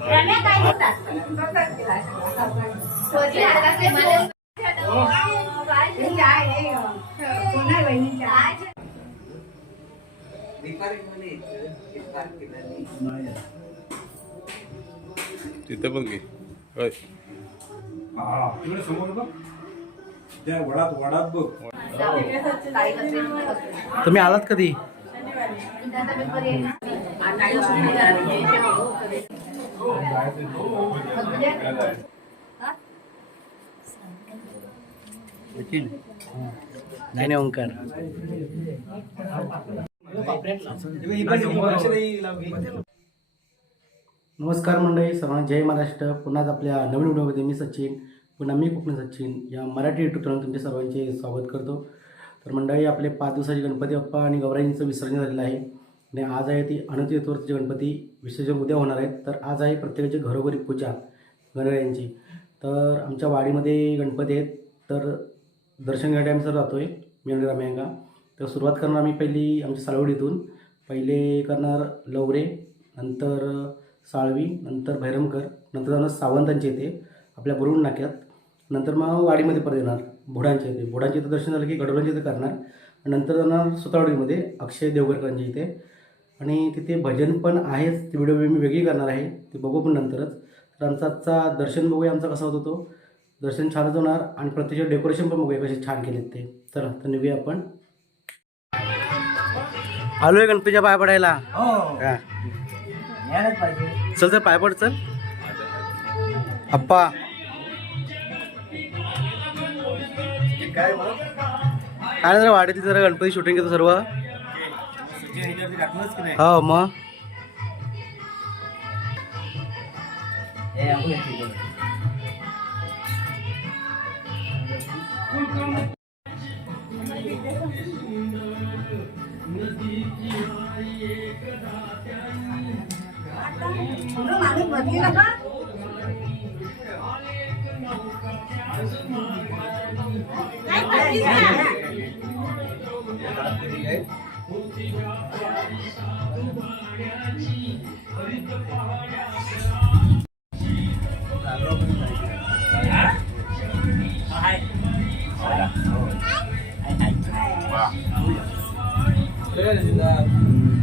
रम्या काय घेतात तिथं बघ की होय. हा त्या वडात वडात बघ. तुम्ही आलात कधी? नाही नाही ओंकार. नमस्कार मंडळी सर्वांना जय महाराष्ट्र. पुन्हा आपल्या नवीन व्हिडिओमध्ये मी सचिन. पुन्हा मी कोकणी सचिन. या मराठी युट्यूब चॅनल तुमच्या सर्वांचे स्वागत करतो. तर मंडळी आपले पाच दिवसाचे गणपती बाप्पा आणि गौराईंचं विसर्जन झालेलं आहे. आणि आज आहे ती अनंत गणपती. विसर्जन उद्या होणार आहेत. तर आज आहे प्रत्येकाची घरोघरी पूजा गणरायांची. तर आमच्या वाडीमध्ये गणपती आहेत. तर दर्शन घेण्यासाठी आम्ही सर जातो आहे मी आणि तर सुरुवात करणार आम्ही पहिली आमच्या सालवडीतून. पहिले करणार लवरे. नंतर साळवी नंतर भैरमकर नंतर जाणार सावंतांच्या इथे आपल्या बुरुण नाक्यात. नंतर मग वाडीमध्ये परत येणार भोडांच्या इथे भोडांच्या इथे दर्शन झालं की गडोळांच्या इथे करणार. नंतर जाणार सुतावडीमध्ये अक्षय देवगडकरांच्या इथे. आणि तिथे भजन पण आहेच. ती व्हिडिओ मी वेगळी करणार आहे. ते बघू पण नंतरच. तर आमचा आजचा दर्शन बघूया आमचा कसा होतो तो दर्शन छानच होणार आणि प्रत्यक्ष डेकोरेशन पण बघूया कसे छान केलेत ते. चला तर निघूया आपण. आलोय गणपतीच्या पाय पडायला. हा. चल तर पाय पड चल. अप्पा. काय नाही जरा वाढीत जरा गणपती शूटिंग घेतो सर्व. हो मग. येतं माणूस बदली नका Wow.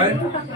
हा,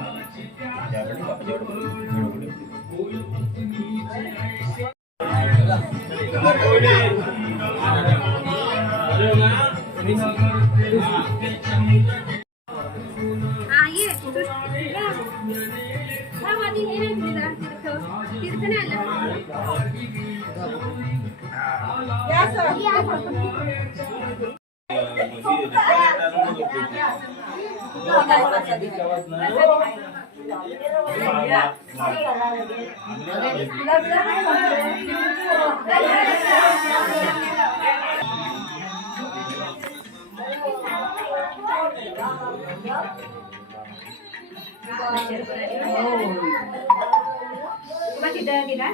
मग तिथं दिला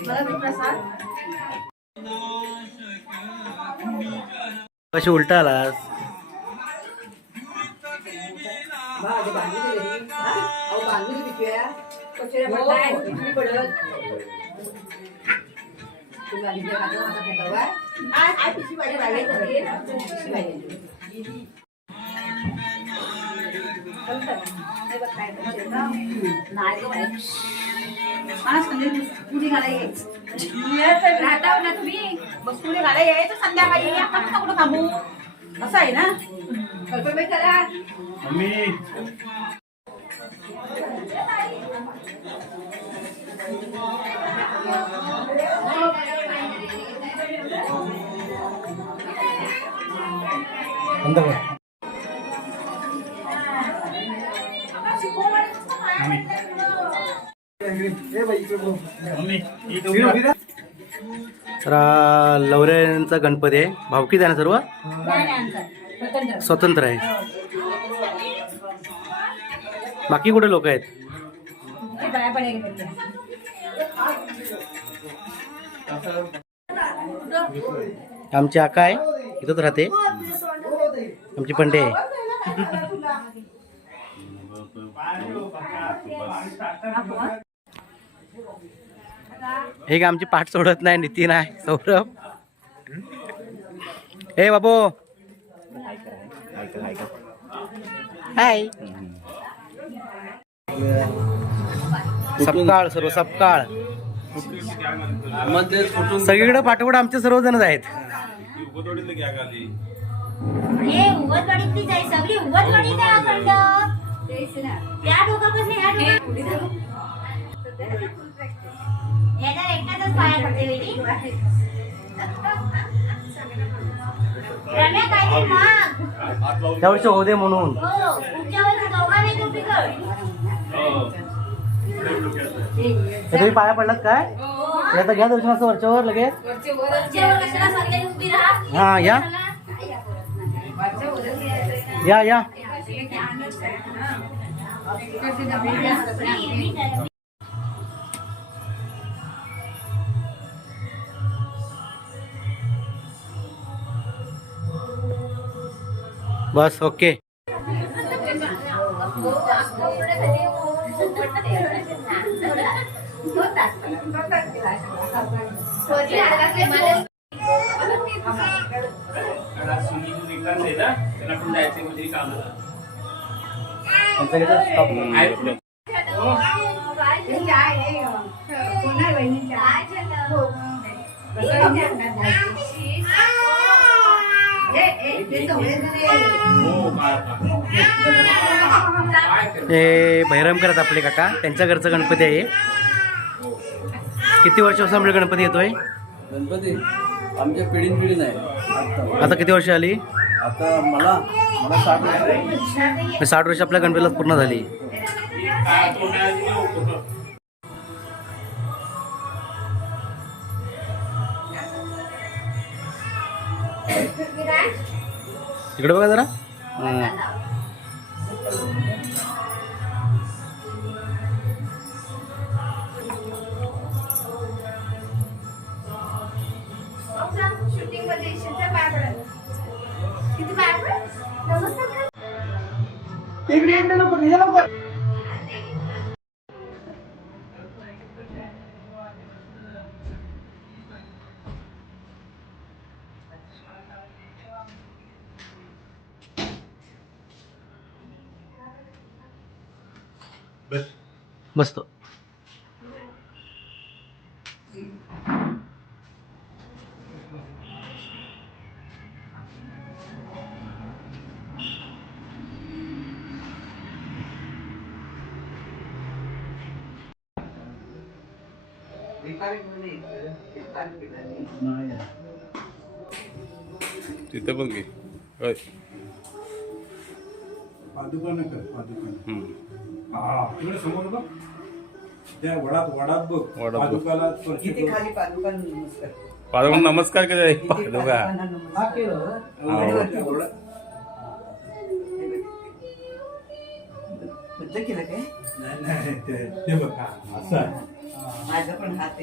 मला पण प्रसाद कशी उलटा आलास राहता ना तुम्ही. घाला यायचं संध्याकाळी. आता कुठं कुठं थांबू? असं आहे ना? कल्पना करा मम्मी बंद कर तर हा लवऱ्यांचा गणपती आहे. भावकीच आहे ना सर्व? स्वतंत्र आहे. बाकी कुठे लोक आहेत? आमची आका आहे इथंच राहते. आमची पंडे आहे. हे का आमची पाठ सोडत नाही नितीन आहे सौरभ. हे बाबू. हाय सपकाळ सर्व सपकाळ. सगळीकडे पाठवड आमचे सर्वजणच आहेत. हे उवतवाडीतलीच आहे सगळी उवतवाडीत आहे अखंड तेच ना त्या डोकापासून ह्या डोका याच्या एकट्यातच पाया पडते वेळी रम्या काय ते मग त्यावर्षी होऊ दे म्हणून. तर तुम्ही पाया पडलात काय? हे आता घ्या दर्शनाचं वरच्यावर लगेच वरचे वर पुढच्या वेळेस कशाला सगळे उभी राहा हा या. वरच्या वरच यायचं या या. बस ओके. हे भैरम करत आपले काका. त्यांच्या घरचा गणपती आहे. किती वर्षापासून आपला गणपती येतोय? गणपती? आमच्या पिढीन पिढी नाही आता किती वर्ष आली? आता मला मला साठ वर्ष साठ वर्ष आपल्या गणपतीला पूर्ण झाली. इकडे बघा जरा. बसतो तिथं पण घे होय पादुका नका पादुका हम्म. हा तिकडे समोर बघ. त्या वडात वडात बघ. पादुकाला किती खाली पादुका नमस्कार. पादुका नमस्कार करे किती पादुका. नाही नाही ते ते असं आहे. पण हात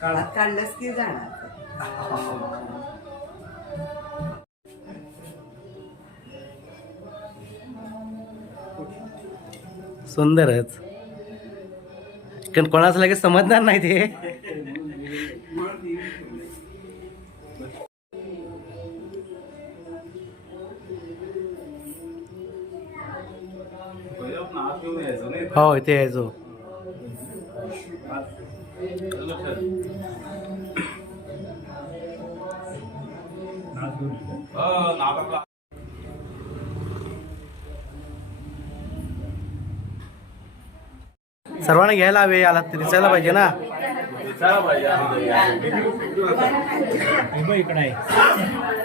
काळात काढलंस की जाणार सुंदरच कारण कोणाचं लगेच समजणार नाही ते हो इथे यायचो. सर्वांना घ्यायला हवे आलात तरी दिसायला पाहिजे ना. इकडे आहे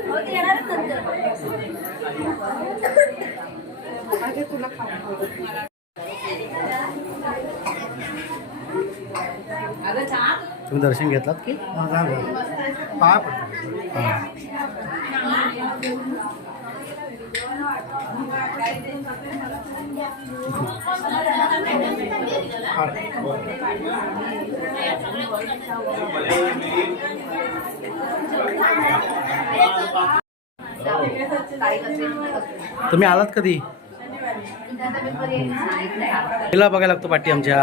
हो, ते येणारच नंतर. तुम्ही दर्शन घेतलात की? तुम्ही आलात कधी? तिला बघायला लागतो पाठी आमच्या.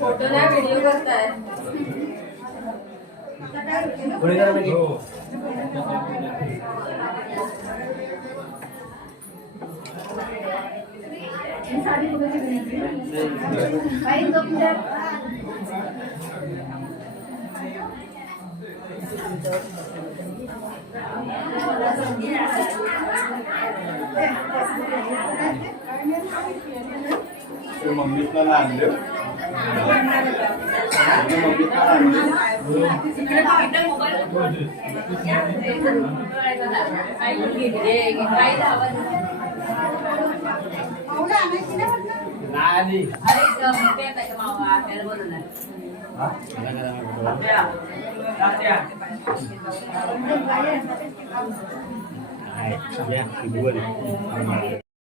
फोटो नाही व्हिडिओ करताय पुढे करा ना की.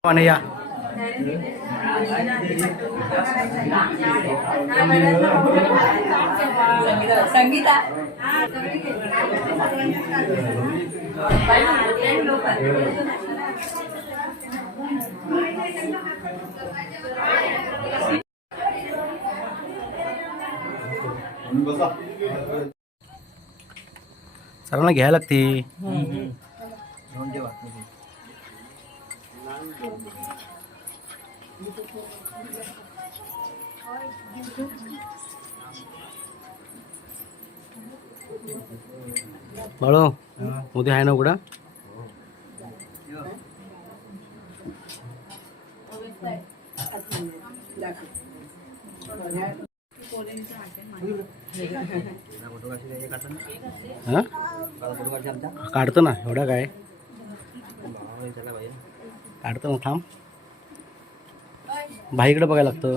आणि या संगीता सर्वांना घ्यायला लागते बाळो उद्या आहे ना उघडा? काढतो ना एवढा काय? काढतो ना थांब. भाईकडे बघायला लागतं.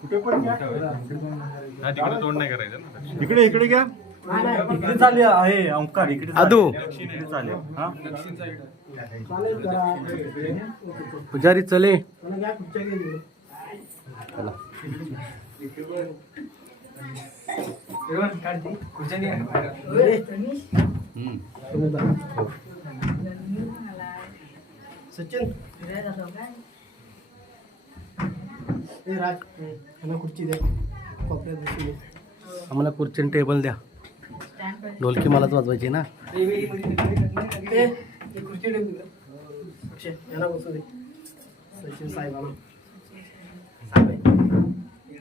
कुठे पण घ्या. तिकडे तोंड नाही करायचं ना इकडे इकडे घ्या इकडे चालले आहे. ओंकार इकडे आदू इकडे चालेल हा पुजारी चले. सचिन ए राज यांना खुर्ची द्या कोपऱ्यात बसले आम्हाला खुर्ची टेबल द्या. ढोलकी मलाच वाजवायची ना? ए खुर्ची ठेव अक्षय यांना बसू दे. सचिन साहेबांना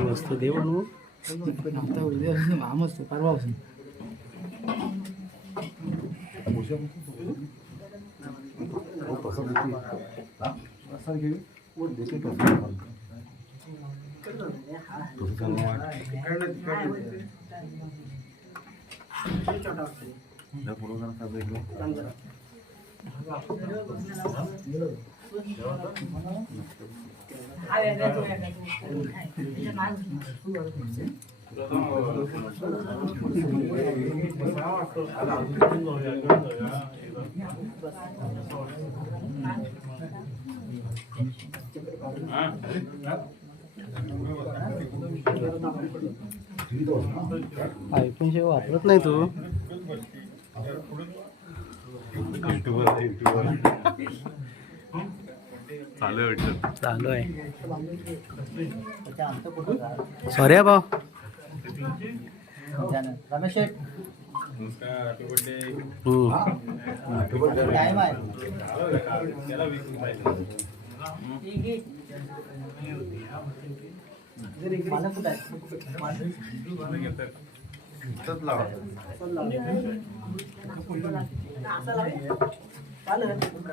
मस्त दे बनवू आता उद्या आमच परवापासून आयफोन शिवाय वापरत नाही तू चालू आहे. वाटतं चालू आहे. सॉरी भाऊ रमेश आहे? त्याला विकून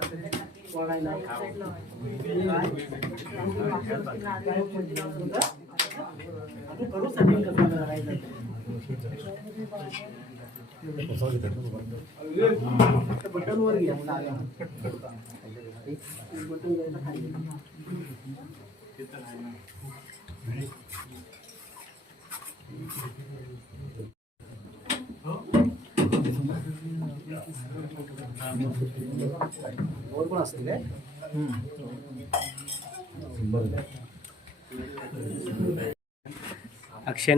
बटन वर घ्या बटन घ्यायला खाली वर पण असते काय अक्षय